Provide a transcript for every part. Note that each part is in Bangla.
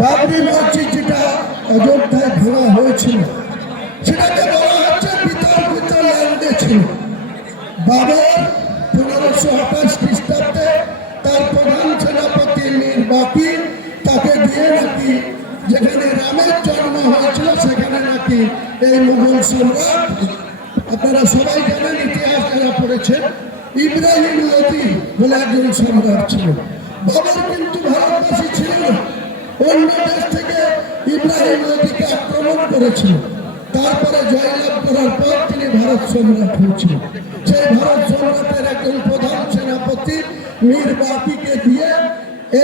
বাবরি মসজিদ যেটা অযোধ্যায় ভাঙা হয়েছিল সেটাকে বলা হচ্ছে বিতর্কিত ল্যান্ডে ছিল। বাবর 1528 খ্রিস্টাব্দে তার প্রধান সেনাপতি মীর বাকির তাকে দিয়ে নাকি যেখানে রামের জন্ম হয়েছিল সেখানে নাকি এই মুঘল সম্রাট, আপনারা সবাই জানেন ইতিহাস যারা পড়েছেন, ইব্রাহিম লোদি বলে একজন সম্রাট ছিল। বাবর কিন্তু ভারতবাসী ছিল না, অন্য দেশ থেকে ইব্রাহিম লোদিকে আক্রমণ করেছিল। তারপরে জয়লাভ করার পর তিনি ভারত সম্রাট হয়েছিলেন। সেই ভারত সম্রাটের একজন প্রধান সেনাপতি মীর বাকিকে দিয়ে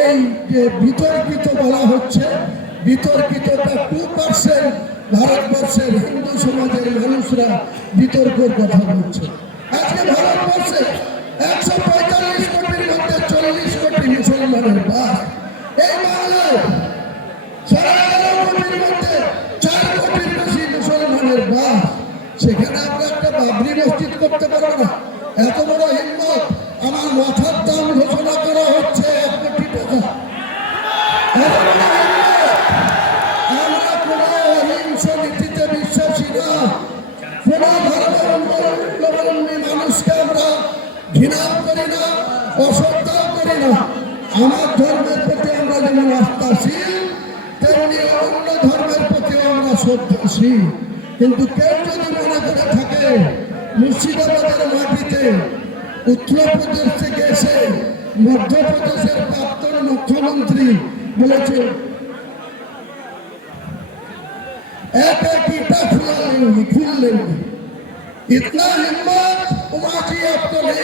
এই যে বিতর্কিত বলা হচ্ছে, বিতর্কিতটা 2% ভারতবর্ষের হিন্দু সমাজের মানুষরা বিতর্কের কথা বলছে। আজকে ভারতবর্ষে 145 কোটির মধ্যে 40 কোটি মুসলমানের বাস। এই বাংলায় 11.5 কোটির মধ্যে 4 কোটির বেশি মুসলমানের বাস। সেখানে আমরা একটা বাবরি মসজিদ করতে পারবো না? এত বড় হিম্মত! আমার মাথার দাম ঘোষণা করা হচ্ছে 1 কোটি টাকা। আমরা কোনো অহিংস নীতিতে বিশ্বাসী না, কোনো ধর্মাবলম্বী মানুষকে আমরা ঘৃণাও করি না, অশ্রদ্ধাও করি না। আমার ধর্মের প্রতি আমরা যেমন আস্থাশীল তেমনি অন্য ধর্মের প্রতি আমরা শ্রদ্ধাশীল। কিন্তু কেউ যদি মনে করে থাকে মুর্শিদাবাদের মাটিতে উত্তরপ্রদেশ থেকে এসে মধ্যপ্রদেশের প্রাক্তন মুখ্যমন্ত্রী বলেছে एक एक ईटा खुला लेंगे, इतना हिम्मत उमाजी आपको नहीं।